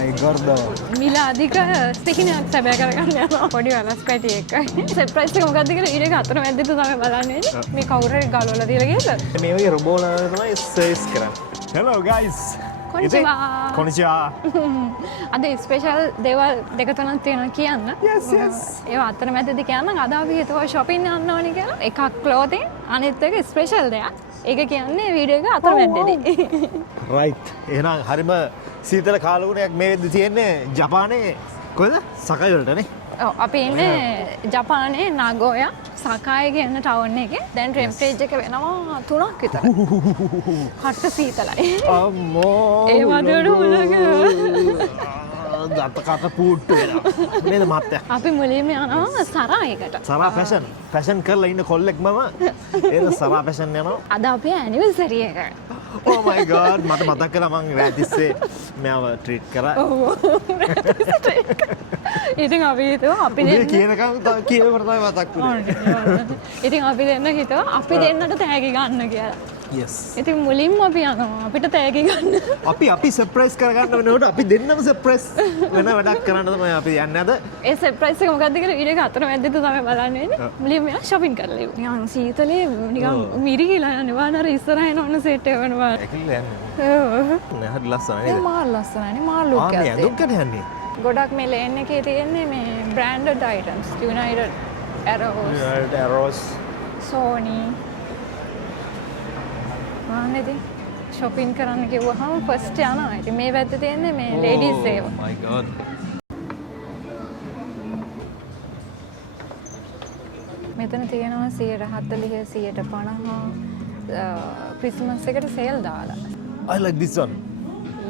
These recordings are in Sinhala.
my god. මිල අධික ස්ටිකිනයක් සැබෑ කරගන්න යනවා. පොඩි වලස් පැටි එකයි. සර්ප්‍රයිස් එක මොකක්ද කියලා ඊට අතර මැද්දේ තමයි බලන්නේ. මේ කවුරු හරි ගලවලා තියලා ගියද? මේ වගේ රොබෝලා තමයි සර්ච් කරන්නේ. Hello guys. කොනිචිවා. අද ස්පෙෂල් දේවල් දෙක තුනක් තියෙනවා කියන්න. Yes yes. ඒවා අතර මැද්දේදී කියන්න අද අපි හිතුවා shopping යන්න ඕනේ කියලා. එකක් clothing අනිත් එක ස්පෙෂල් දෙයක්. ඒක කියන්නේ වීඩියෝ එක අතර මැද්දේදී. Right. එහෙනම් හරිම සීතල කාලගුණයක් මේ වෙද්දි තියෙන්නේ ජපානයේ කොහෙද? සකයි වලටනේ. ඔව් අපි ඉන්නේ ජපානයේ නගෝයා සකාය කියන ටවුන් එකේ. දැන් ටෙම්පරේචර් එක වෙනවා 3ක් විතර. හට සීතලයි. අම්මෝ. ඒ වඩේට උලක. දත කට පුට්ටු වෙනවා. නේද මහත්තයා? අපි මුලින්ම යනවා සරායකට. සරා ෆැෂන් කරලා ඉන්න කොල්ලෙක් මම. එහෙනම් සරා ෆැෂන් යනවා. අද අපේ ඇනිවර්සරි එක. Oh my god මට මතක් කරා මං රැතිස්සේ මෙයාව ට්‍රීට් කරා. ඉතින් අපි හිතුවා අපි දෙන්න කියනකම් කියනකොට තමයි මතක් වුනේ. ඉතින් අපි දෙන්න හිතුවා අපි දෙන්නට තෑගි ගන්න කියලා. Yes. ඉතින් මුලින්ම අපි යනවා අපිට තෑගි ගන්න. අපි සර්ප්‍රයිස් කරගන්න වෙනකොට අපි දෙන්නම සර්ප්‍රයිස් වෙන වැඩක් කරන්න තමයි අපි යන්නේ අද. ඒ සර්ප්‍රයිස් එක මොකක්ද කියලා වීඩියෝ එක අතර මැද්දේ තමයි බලන්නේ. මුලින්ම යන shopping කරලා ඉවර. නිකන් සීතලේ නිකන් මිරිකිලා යන්නේ. වානර ඉස්සරහින් ඔන්න සෙට් එක වෙනවා. ඒකල යන්නේ. ඔව්. නෑ හරි ලස්සනයි නේද? මාල් ලස්සනයි. මාල් ලුක් එකක්. ආ මේ අඳුම්කට යන්නේ. ගොඩක් මේ ලේන් එකේ තියෙන්නේ මේ branded items. United Arrows, Sony. මාන්නේදී shopping කරන්න කිව්වහම first යනවා. ඉතින් මේ පැත්තේ තියෙන්නේ මේ ladies ඒවා. Oh my god. මෙතන තියෙනවා 140 150 ක්‍රිස්මස් එකට සේල් දාලා. I like this one.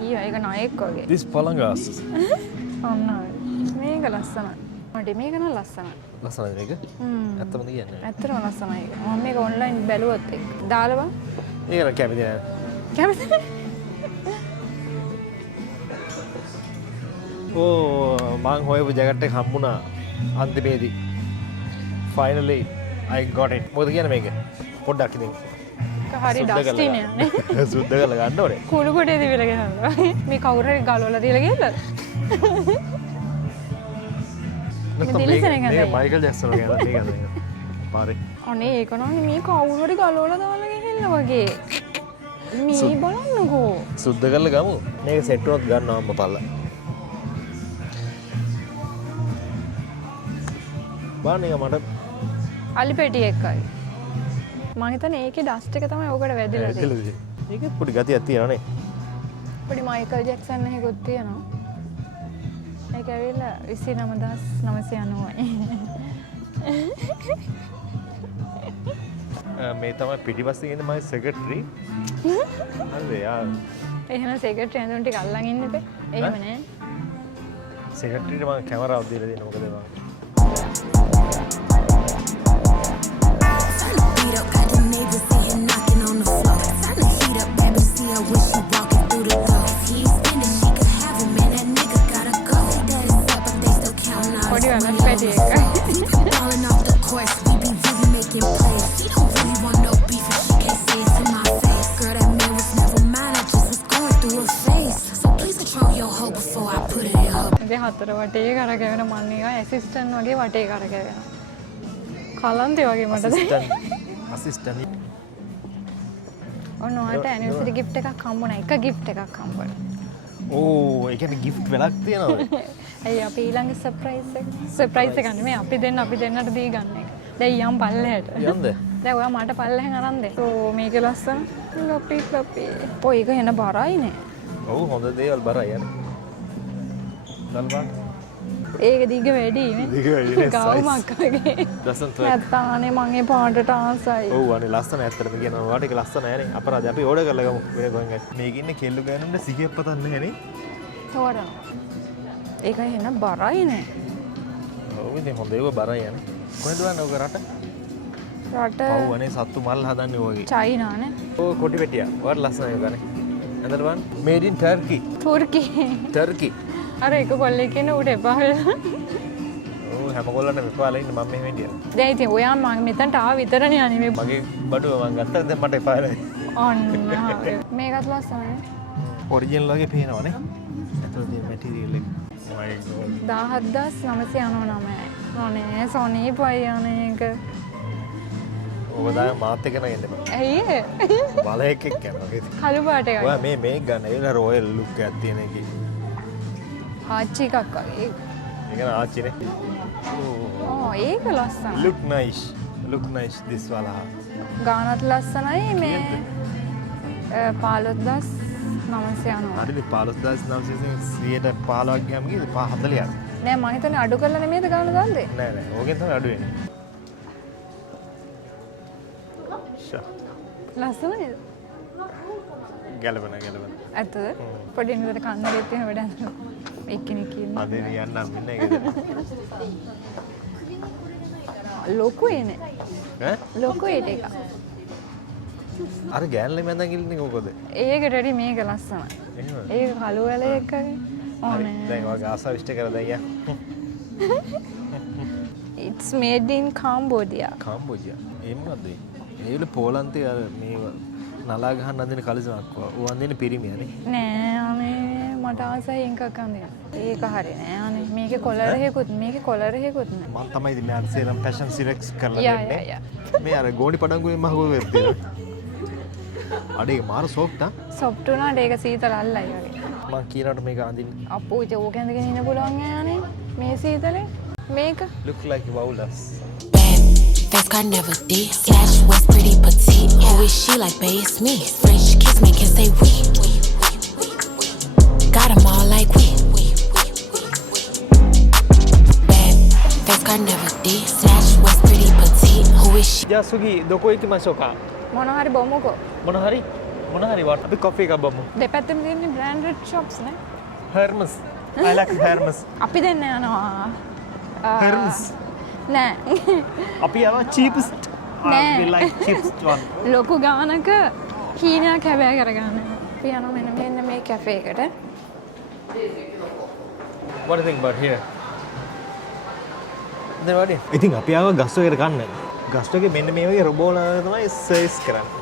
ඊය ඒක නයෙක් වගේ. This palangas. ඔන්න මේක ලස්සනයි. මට මේක නම් ලස්සනයි. ලස්සනද මේක? ඇත්තමද කියන්නේ? ඇත්තටම ලස්සනයි. මම මේක ඔන්ලයින් බැලුවොත් එක්ක. දාලා බං. ඒක නම් කැමති නෑ. කැමතිද? මං හොයපු ජැකට් එක හම්බුණා අන්තිමේදී. Finally I got it. මොකද කියන්නේ මේක? පොඩ්ඩක් ඉතින්. හරි ඩස්ටි නේ. සුද්ධ කරලා ගන්න ඕනේ. කුණු කොටේ දිවිලා ගහනවා. මේ කවුරු හරි ගලවලා තියලා ගිහලා. මේ මයිකල් ජැක්සන් වගේ නේද මේක නේද? පාරේ. අනේ ඒක නම් මේ කවුරු හරි ගලවලා දාලා ගිහිල්ලා වගේ. මේ බලන්නකෝ. සුද්ධ කරලා ගමු. මේක සෙට් වුණොත් ගන්නවා අම්මා පල්ලා. බාන්නේ මට අලි පෙටි එකයි. මම හිතන්නේ ඒකේ ඩස්ට් එක තමයි ඕකට වැදිලා තියෙන්නේ. ඒකේ පොඩි ගතියක් තියෙනවා නේ. පොඩි මයිකල් ජැක්සන් එකකුත් තියෙනවා. ඒක ඇවිල්ලා 29990. මේ තමයි පිටිපස්සේ ඉන්න මගේ සෙක්‍රටරි. හරිද යා. එහෙනම් සෙක්‍රටරි ඇඳුම් ටික අල්ලන් ඉන්න එපේ. එහෙම නෑ. සෙක්‍රටරිට මම කැමරාවක් දීලා දෙන්න මොකද මම. පොඩි වලස් පැටි එකයි. හතර වටේ කරකැවෙන මන් එක ඇසිස්ටන්ට් වගේ වටේ කරකැවෙනවා. කලන්තේ වගේ මට අසිස්ටන්ට්. ඔන්න ඔයාලට ඇනිවර්සරි ගිෆ්ට් එකක් හම්බුණා. එක ගිෆ්ට් එකක් හම්බුණා. ඕ ඒ කියන්නේ ගිෆ්ට් වෙලක් තියෙනවද? අයිය අපි ඊළඟ සර්ප්‍රයිස් එක ගන්න මේ අපි දෙන්නට දී ගන්න එක. දැන් යම් පල්ලෙහාට. යන්ද? දැන් ඔයා මට පල්ලෙහෙන් අරන් දෙන්න. ඕ මේක ලස්සන. ලොපි. ඔය ඒක එන බරයිනේ. ඔව් හොඳ දේවල් බරයි යන්නේ. දල්බන්. ඒක දිග වැඩි නේ. දිග වැඩි නේ. ගාවමක් වගේ. ලස්සන තෝ. නැත්තානේ මං ඒ පාටට ආසයි. ඔව් අනේ ලස්සන ඇත්තටම කියනවා. වාට ඒක ලස්සන නෑනේ. අපරාධ අපි ඕඩර් කරලා ගමු. වෙන කොහෙන් ගන්නේ. මේක ඉන්නේ කෙල්ලු ගෑනුන්ට සිහියක් පතන්නේ නෑනේ. තෝරනවා. ඒක එන බරයිනේ. ඔව් ඉතින් හොඳ ඒවා බරයි යන්නේ. කොහෙන්ද වන්නේ ඔක රට? රට ඔව් අනේ සත්තු මල් හදන්නේ ඔයගේ. චයිනානේ. ඔව් කොටි පෙට්ටිය. වාට ලස්සනයි ඔක අනේ. ඇඳලා බලන්න. Made in Turkey. Turkey. අර එක කොල්ලෙක් ඉන්න උඩ එපා වෙලා. ඔව් හැම කොල්ලන්ටම එපාලා ඉන්න මම මෙහෙම හිටියා. දැන් ඉතින් ඔයා මම මෙතනට ආව විතරනේ අනේ මේ මගේ බඩුව මං ගත්තා දැන් මට එපා වෙලා. ඔන්න මේකත් ලස්සනයි. ඔරිජිනල් වගේ පේනවනේ. ඇතුළේ තියෙන මැටීරියල් එක. my god. 17,999. ඕනේ සොනී පයි යන්නේක. ඔබ දැන් මාත් එක්ක නගින්න බෑ. ඇයි ඒ? බල එකෙක් යනවා. කළු පාට එකක්. ඔයා මේ ගන්න ඒලා රොයල් ලුක් එකක් තියෙන එකේ. ආච්චි එකක් වගේ. ඒක න ආච්චිනේ. ඒක ලස්සනයි. look nice this wala. ගානත් ලස්සනයි මේ 15,999. හරිද 15,900 15ක් ගියාම කීයද 40ක්. නෑ මම හිතන්නේ අඩු කරලා නෙමෙයිද ගාන දාන්නේ? නෑ ඕකෙන් තමයි අඩු වෙන්නේ. ලස්සනයිද? ගැලපෙන. ඇත්තද? පොඩි නිතර කන්නරේ තියෙන වැඩ එක්කෙනෙක් ඉන්නවා. අදේ යන්නම් මෙන්න ඒකද. ලොකු එනේ. ඈ? ලොකු ඒක. අර ගෑනලේ මැදන් ඉන්නේ කොකද? ඒකට වැඩි මේක ලස්සනයි. එහෙමද? ඒක කළු වල එකනේ. ඕනේ. දැන් ඔයාගේ ආසාව ඉෂ්ට කරලා දැන් යා. It's made in Cambodia. කාම්බෝජියා. එහෙමද? ඒවල පෝලන්තේ අර මේ නලා ගහන්න අඳින කලිසමක් ඌ අඳින පිරිමියනේ. නෑ අනේ මට ආසයි එකක් අඳින්න. ඒක හරි නෑ අනේ මේකේ කොලර් එකකුත් නෑ. මම තමයි ඉතින් මම සේරම් ෆැෂන් සිලෙක්ට් කරලා දෙන්නේ. යා. මේ අර ගෝණි පඩංගුවේ මහ ගොල් වෙද්දී. අඩේ මාර සොෆ්ට් ආ. සොෆ්ට් උනාට ඒක සීතල අල්ලයි වගේ. මම කියනකොට මේක අඳින්න. අප්පෝ ඉතින් ඕක ඇඳගෙන ඉන්න පුළුවන් යානේ. මේ සීතලේ මේක look like wowlers. Face card never D. Slash was pretty petite. Who is she like, babe? It's me. French kiss make him say we. Got them all like we. Bad. Face card never D. Slash was pretty petite. Who is she? ජාසුගි දොකෝ ඉකිමසෝකා. මොන හරි බොමුකෝ. මොන හරි වට අපි කොෆි එකක් බමු. දෙපැත්තෙම තියෙන බ්‍රෑන්ඩඩ් shops නේ. Hermes. I like Hermes. අපි දෙන්න යනවා. Hermes. නෑ. අපි යනවා cheapest. නෑ. We like cheapest one. ලොකු ගානක කීනයක් හැබෑ කරගන්න. අපි යනවා මෙන්න මේ කැෆේ එකට. What do you think about here? දැන් වැඩි. ඉතින් අපි ආව ගස්ටෝ එකට ගන්න. ගස්ටෝ එකේ මෙන්න මේ වගේ රොබෝලා තමයි සර්විස් කරන්නේ.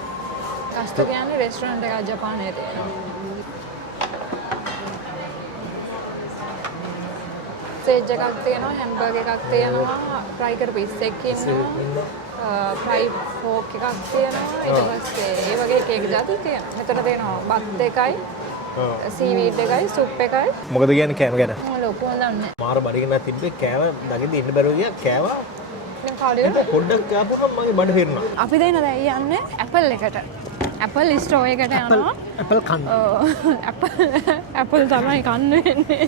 ගස්ටෝ කියන්නේ රෙස්ටොරන්ට් එකක් ජපානයේ තියෙනවා. සේජ් එකක් තියෙනවා, හැම්බර්ගර් එකක් තියෙනවා, ෆ්‍රයි කරපු පිස් එකක් ඉන්නවා, ෆ්‍රයි ෆෝක් එකක් තියෙනවා. ඊට පස්සේ ඒ වගේ එක જાති තියෙනවා. මෙතන තියෙනවා බත් එකයි, සීවීඩ් එකයි, සුප් එකයි. මොකද කියන්නේ කෑම ගැන? මම ලොකුව දන්නේ. මාර බඩගින්න තිබ්බේ කෑම දකින්න ඉන්න බැරුව ගියා කෑවා. දැන් කාඩේ පොඩ්ඩක් කෑපුවම මගේ බඩ හිරනවා. අපි දැන් යන්නේ ඇපල් එකට. ඇපල් ස්ටෝ එකට යනවා. ඇපල් කන්න. ඇපල් තමයි කන්න වෙන්නේ.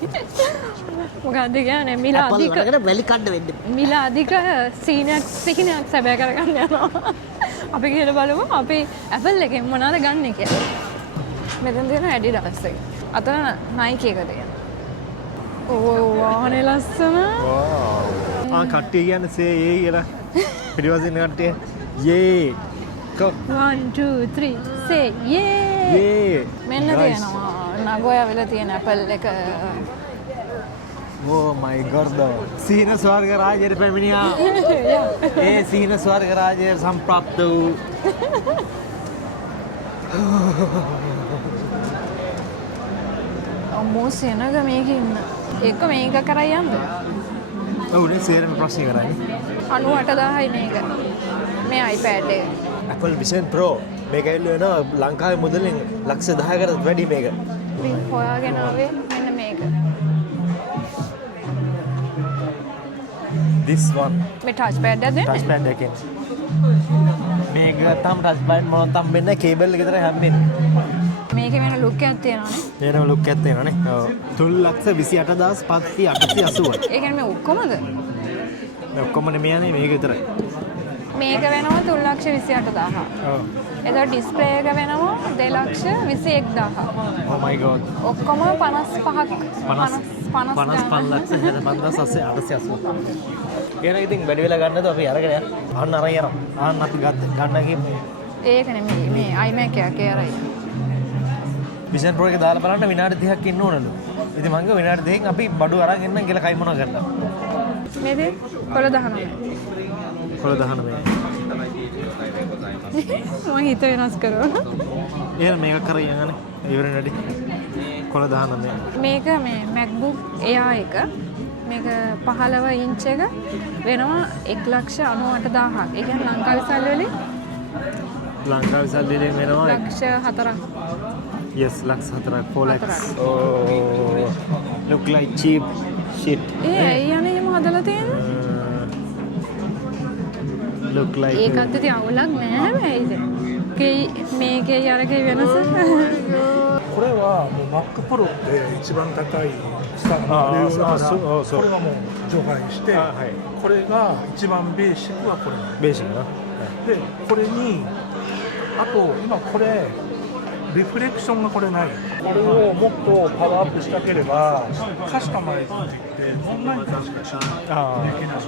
මොකක්ද කියන්නේ මිල අධික වැලි කන්න වෙන්නේ. මිල අධික සීනයක් සැබෑ කරගන්න යනවා. අපි කියලා බලමු අපි ඇපල් එකෙන් මොනවද ගන්න කියලා. මෙතන තියෙන ඇඩිඩාස් එක. අතන නයිකි එක තියෙනවා. ඕ වාහනේ ලස්සන. ආ කට්ටිය කියන්නේ සේ ඒ කියලා. පිටිපස්සින් කට්ටිය යේ. Go. 1 2 3 say yeah. Yeah. මෙන්න තියෙනවා නගෝයා වෙලා තියෙන ඇපල් එක. Oh my god. සීන ස්වර්ග රාජ්‍යයට පැමිණියා. ඒ සීන ස්වර්ග රාජ්‍යය සම්ප්‍රාප්ත වූ අම්මෝ සෙනග මේකේ ඉන්න. එක මේක කරයි යන්න. ඔව් නේ සේරම ප්‍රශ්න කරන්නේ. 98000යි මේක. මේ iPad එක. Apple Vision Pro මේක එල්ල වෙනවා ලංකාවේ මුදලින් ලක්ෂ 10කටත් වැඩි මේක. මේ හොයාගෙන ආවේ මෙන්න මේක. This one මේ ටච් පෑඩ් එකද? touch pad එකෙන් මේක තම touch pad මොන තම වෙන්නේ කේබල් එක විතරයි හැම්බෙන්නේ. මේකේ වෙන ලුක් එකක් තියෙනවානේ. ඒනම ලුක් එකක් තියෙනවානේ. ඔව් 3,28,580. ඒ කියන්නේ මේ ඔක්කොමද? මේ ඔක්කොම නෙමෙයි යන්නේ මේක විතරයි. මේක වෙනවා 3,28,000. ඔව්. එතකොට ඩිස්ප්ලේ එක වෙනවා 2,21,000. Oh my god. ඔක්කොම 55ක් 55,65,880. කියන ඉතින් වැඩි වෙලා ගන්නද අපි අරගෙන යන්න. අහන්න අරන් යනවා. අහන්න අපි ගන්න ගිහින් ඒක නෙමෙයි මේ iMac එකේ අරයි. Vision Pro එක දාලා බලන්න විනාඩි 30ක් ඉන්න ඕනලු. ඉතින් මං ගිහ විනාඩි 2කින් අපි බඩු අරන් එන්නම් කියලා කයි මොනවා කරලා. මේක කොළ 19. කොළ 19. මම හිත වෙනස් කරනවා. එහෙනම් මේක කරගෙන යන්නේ. ඉවරනේ වැඩි. කොළ 19. මේක මේ MacBook Air එක. මේක 15 ඉන්ච් එක වෙනවා 1,98,000ක්. ඒ කියන්නේ ලංකාවේ සල්ලි වලින් ලංකාවේ සල්ලි වලින් වෙනවා ලක්ෂ 4ක්. yes ලක්ෂ 4ක් 4 lakhs. Oh look like cheap shit. ඇයි යන්නේ එහෙම හදලා තියෙන්නේ? look like ඒකත් ඉතින් අවුලක් නෑ හැබැයි. මේකේ අරගේ වෙනස. これはもう Mac Pro って一番高いスタンドの理由だからそうそうこれはもう除外してあはいこれが一番ベーシックはこれベーシックな。でこれにあと今これリフレクションがこれないこれをもっとパワーアップしたければカスタマイズってオンラインからしかしあできない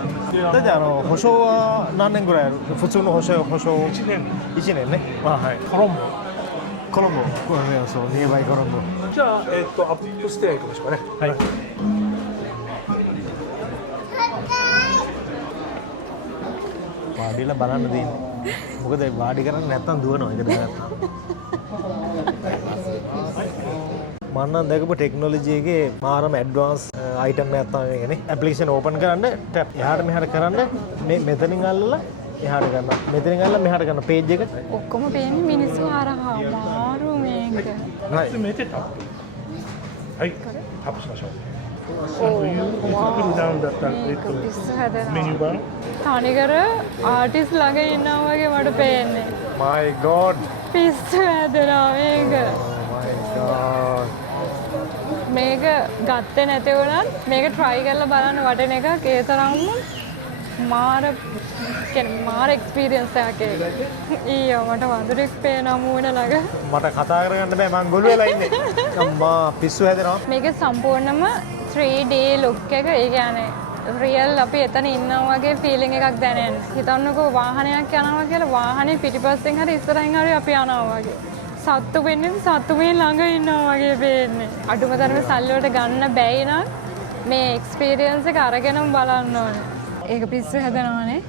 だって保証は何年ぐらいある？普通の保証1年1年ね。あはい。コロンボコロンボこれねそうニアバイコロンボ。じゃあ、アップステア行きましょうかねはい。වාඩිලා බලන්න දෙන්නේ. මොකද වාඩි කරන්නේ නැත්තම් දුවනවා ඒක දාගත්තා. මම නම් දැකපු ටෙක්නොලොජි එකේ මාරම ඇඩ්වාන්ස් අයිටම් එකක් තමයි මේකනේ. ඇප්ලිකේෂන් ඕපන් කරන්න ටැප් එහාට මෙහාට කරන්න මේ මෙතනින් අල්ලලා එහාට ගන්න. මෙතනින් අල්ලලා මෙහාට ගන්න පේජ් එක. ඔක්කොම පේන්නේ මිනිස්සු හරහා. මාරු මේක. 進めてタップはいタップしましょうプルダウンだったら、මේක පිස්සු හැදෙනවා. メニューバー තනිකර ආටිස්ට් ළඟ ඉන්නවා වගේ මට පේන්නේ. My god. පිස්සු හැදෙනවා මේක. My god. මේක ගත්තේ නැති වුණත් මේක try කරලා බලන්න වටින එකක්. ඒ තරම්ම මාර එක්ස්පීරියන්ස් එකක් ඒක. ඊයෝ මට වඳුරෙක් පේනවා මූණ ළඟ. මට කතා කරගන්න බෑ මං ගොළු වෙලා ඉන්නේ. අම්මා පිස්සු හැදෙනවා. මේක සම්පූර්ණම 3D look එක. ඒ කියන්නේ රියල් අපි එතන ඉන්නවා වගේ ෆීලිං එකක් දැනෙන්නේ. හිතන්නකෝ වාහනයක් යනවා කියලා වාහනේ පිටිපස්සෙන් හරි ඉස්සරහින් හරි අපි යනවා වගේ. සත්තු වෙන්නේ සත්තු මේ ළඟ ඉන්නවා වගේ පේන්නේ. අඩුම තරමේ සල්ලි වලට ගන්න බැයි නම් මේ එක්ස්පීරියන්ස් එක අරගෙනම බලන්න ඕනේ. ඒක පිස්සු හැදෙනවානේ.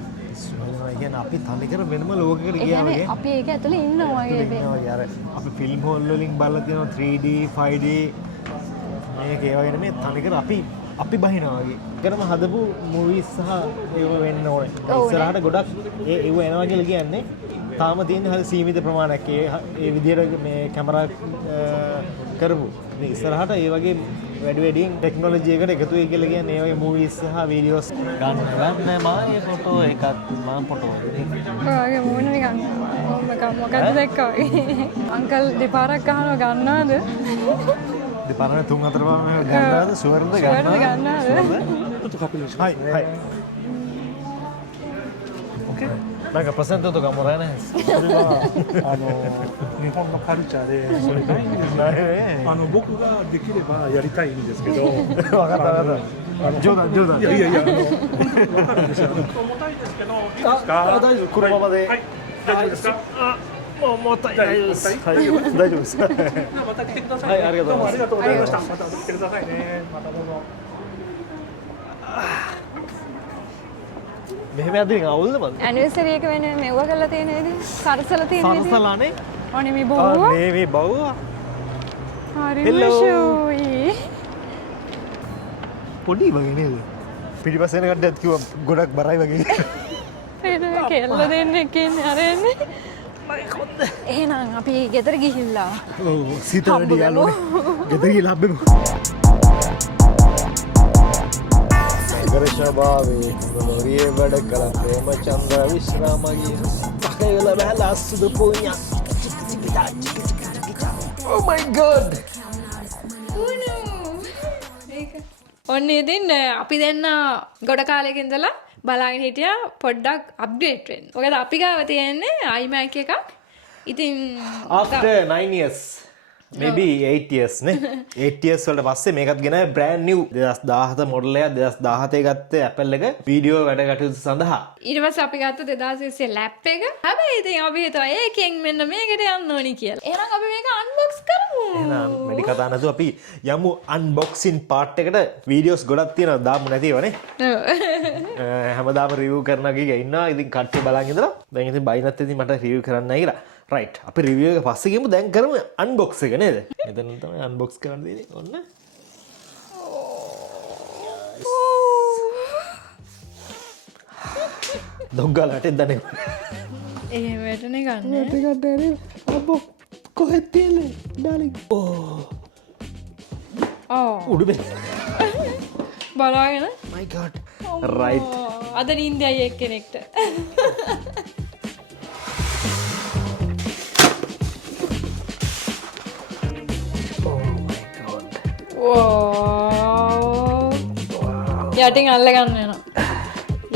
ඒ කියන්නේ අපි තනිකර වෙනම ලෝකයකට ගියා වගේ. අපි ඒක ඇතුලේ ඉන්නවා වගේ පේන්නේ. අර අපි ෆිල්ම් හෝල් වලින් බලලා තියෙනවා 3D 5D මේක ඒ වගේ නෙමෙයි තනිකර අපි බහිනවා වගේ. ඒකම හදපු මූවිස් සහ ඒව වෙන්න ඕනේ. ඉස්සරහට ගොඩක් ඒව එනවා කියලා කියන්නේ තාම තියෙන හරි සීමිත ප්‍රමාණයක් ඒ විදිහට මේ කැමරා කරපු. මේ ඉස්සරහට ඒ වගේ වැඩියෙන් ටෙක්නොලොජි එකට එකතු වෙයි කියලා කියන්නේ ඒ වගේ මූවිස් සහ වීඩියෝස් ගන්න මාගේ ෆොටෝ එකක් මම ෆොටෝ ඔයගේ මූණ නිකන් මොකක්ද දැක්කා වගේ. අංකල් දෙපාරක් අහනවා ගන්නවද? දෙපාරක් 3-4 පාරක් ගන්නවද? ෂුවර්ද ගන්නවද? ちょっと確認しますねはいはい。OK なんかパーセントとかもらえないです。それは日本のカルチャーでそれないんですよないね。僕ができればやりたいんですけどわかったわかった。冗談冗談。いやいやいや分かるんですよ重たいですけどいいですか大丈夫。このままで。はい大丈夫ですかもう重たい大丈夫です。はい大丈夫です。ではまた来てくださいねはいありがとうございますどうもありがとうございましたまた来てくださいねまたどうぞමෙහෙම යද්දී අවුල්ද මන්ද? ඇනිවර්සරි එක වෙනුවෙන් මෙව්ව කරලා තියෙන නේද? සරසලා තියෙන නේද? සරසලානේ. අනේ මේ බොව්ව. මේ බවුව. හරිම Hello. ෂෝයි. පොඩි වගේ නේද? පිටිපස්සේ යන කඩේත් කිව්වා ගොඩක් බරයි වගේ. ඒක කෙල්ල දෙන්නෙක් ඉන්නේ අර එන්නේ. එහෙනම් අපි ගෙදර ගිහිල්ලා ඔව් සීතල වැඩි යාළුවනේ. ගෙදර ගිහලා හම්බෙමු. නගර ශාභාවේ මොරියේ වැඩ කළ ප්‍රේමචන්ද්‍ර විශ්‍රාමගේ පහේල බැලලා සුදු පුණ්‍යා. Oh my god. ඔන්න ඉතින් අපි දෙන්න ගොඩ කාලයක ඉඳලා බලාගෙන හිටියා පොඩ්ඩක් අප්ඩේට් වෙන්න. මොකද අපි ගාව තියෙන්නේ iMac එකක්. ඉතින් after 9 years maybe 8 years නේ 8 years වලට පස්සේ මේකත් ගෙන brand new 2017 මොඩල් එක 2017 ගත්තේ Apple එක වීඩියෝ වැඩ කටයුතු සඳහා. ඊට පස්සේ අපි ගත්ත 2020 ලැප් එක. හැබැයි ඉතින් අපි හිතුවා ඒකෙන් මෙන්න මේකට යන්න ඕනි කියලා. එහෙනම් අපි මේක අන්බොක්ස් කරමු. එහෙනම් වැඩි කතා නැතුව අපි යමු unboxing part එකට. වීඩියෝස් ගොඩක් තියෙනවා දාමු නැතිවනේ. ඔව්. හැමදාම රිවිව් කරන ගිය ඉන්නවා. ඉතින් කට්ටිය බලන් ඉඳලා දැන් ඉතින් බයිනත් ඉතින් මට රිවිව් කරන්නයි කියලා. රයිට් අපි රිවියු එක පස්සේ ගියමු. දැන් කරමු අන්බොක්ස් එක නේද? මෙතන තමයි අන්බොක්ස් කරන්න දෙන්නේ. ඔන්න. දොග්ගලට දන්නේ. එහෙම වැටෙන්නේ ගන්න. ගන්න අබ්බෝ කොහෙද තියෙන්නේ? ඩාලින්. උඩු බෙන්. බලාගෙන. My god. Right. අද නින්දයි එක්කෙනෙක්ට. යටින් අල්ල ගන්න වෙනවා.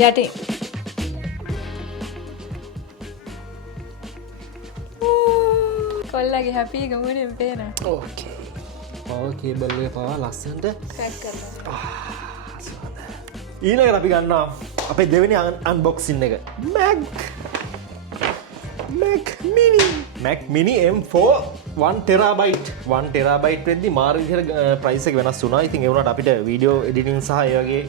යටින්. කොල්ලගේ හැපි ගමුණෙන් පේන. ඕකේ. පවර් කේබල් එක පවා ලස්සනට පැක් කරලා. ඊළඟට අපි ගන්නවා අපේ දෙවෙනි අන්බොක්සින් එක. Mac Mini M4 1 terabyte 1 terabyte වෙද්දි මාර විදිහට ප්‍රයිස් එක වෙනස් වුණා. ඉතින් ඒ වුණාට අපිට වීඩියෝ එඩිටින් සහ ඒ වගේ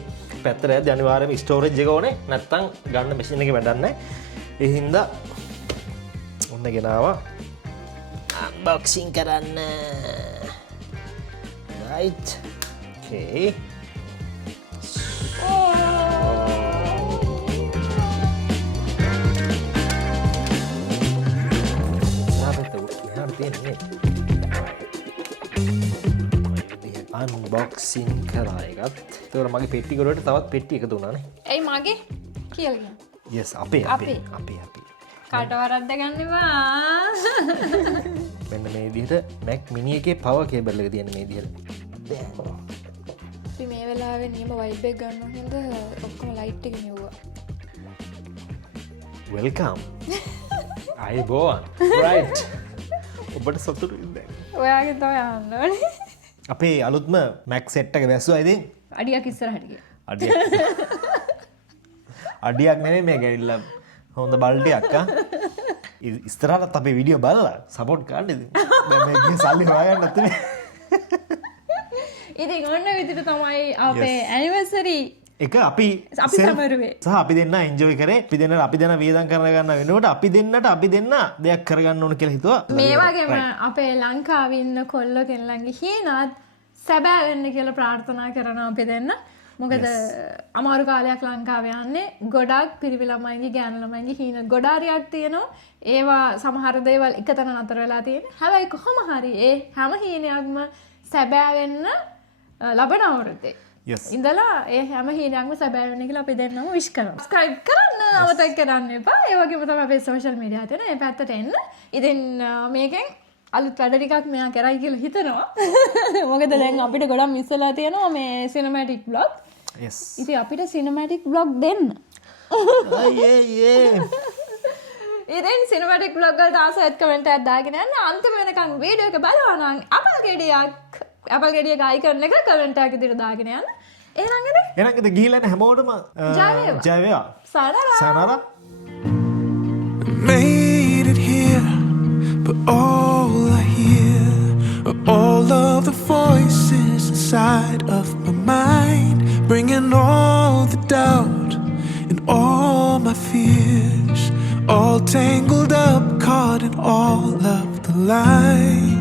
පැත්තට යද්දි අනිවාර්යයෙන්ම ස්ටෝරේජ් එක ඕනේ. නැත්තම් ගන්න මැෂින් එකේ වැඩක් නැහැ. ඒ හින්දා ඔන්න ගෙනාවා අන්බොක්සින් කරන්න. right. okay. අන්බොක්සින් කරා එකත්. ඒතකොට මගේ පෙට්ටි ගොඩට තවත් පෙට්ටි එකතු වුණානේ. ඇයි මගේ කියලා කියන්න. yes අපේ. කාට වරද්ද ගන්නවා. මෙන්න මේ විදිහට Mac Mini එකේ power cable එක තියෙන මේ විදිහට. අපි මේ වෙලාවේ නියම වයිබ් එක ගන්නවා හින්දා ඔක්කොම ලයිට් එක නිව්වා. welcome. අයබෝවන්. right. ඔබට සතුටුයි දැන්. ඔයාගේ තමයි අහන්න ඕනේ. අපේ අලුත්ම Mac set එක වැස්සුවා ඉතින්. අඩියක් ඉස්සරහට ගියා. අඩියක් නෙමෙයි මේ ගැනිලා හොඳ බල්ටියක් ආ. ඉස්සරහට අපේ වීඩියෝ බලලා සපෝට් කරන්න ඉතින්. දැන් මේ ගිහින් සල්ලි හොයාගන්න නැත්නම්. ඉතින් ඔන්න විදිහට තමයි අපේ ඇනිවර්සරි එක අපි සමරුවේ. සහ අපි දෙන්න එන්ජොයි කරේ. අපි දෙන්න වියදම් කරගන්න වෙනකොට අපි දෙන්න දෙයක් කරගන්න ඕන කියලා හිතුවා. මේ වගේම අපේ ලංකාවේ ඉන්න කොල්ලෝ කෙල්ලන්ගේ හීනත් සැබෑ වෙන්න කියලා ප්‍රාර්ථනා කරනවා අපි දෙන්න. මොකද අමාරු කාලයක් ලංකාවේ යන්නේ. ගොඩක් පිරිමි ළමයින්ගේ ගෑනු ළමයින්ගේ හීන ගොඩාරියක් තියෙනවා. ඒවා සමහර දේවල් එකතන නතර වෙලා තියෙනවා. හැබැයි කොහොම හරි ඒ හැම හීනයක්ම සැබෑ වෙන්න ලබන අවුරුද්දේ ඉඳලා ඒ හැම හීනයක්ම සැබෑ වෙන්න කියලා අපි දෙන්නම විශ් කරනවා. සබ්ස්ක්‍රයිබ් කරන්න අමතක කරන්න එපා. ඒ වගේම තමයි අපේ සෝෂල් මීඩියා තියෙන මේ පැත්තට එන්න. ඉතින් මේකෙන් අලුත් වැඩ ටිකක් මෙයා කරයි කියලා හිතනවා. මොකද දැන් අපිට ගොඩක් මිස් වෙලා තියෙනවා මේ සිනමැටික් බ්ලොග්. yes. ඉතින් අපිට සිනමැටික් බ්ලොග් දෙන්න. ඉතින් සිනමැටික් බ්ලොග් වලට ආසයිත් කමෙන්ට් එකක් දාගෙන යන්න. අන්තිම වෙනකන් වීඩියෝ එක බලනවා නම් අපල් ගෙඩියක අයිකන් එක කමෙන්ට් එකක් විදිහට දාගෙන යන්න. එහෙනම් ඉතින් ගිහිල්ලා හැමෝටම ජය වේවා. සයනාරා. Made it here, but all I hear are all of the voices inside of my mind, bringing all the doubt and all my fears, all tangled up, caught in all of the lies.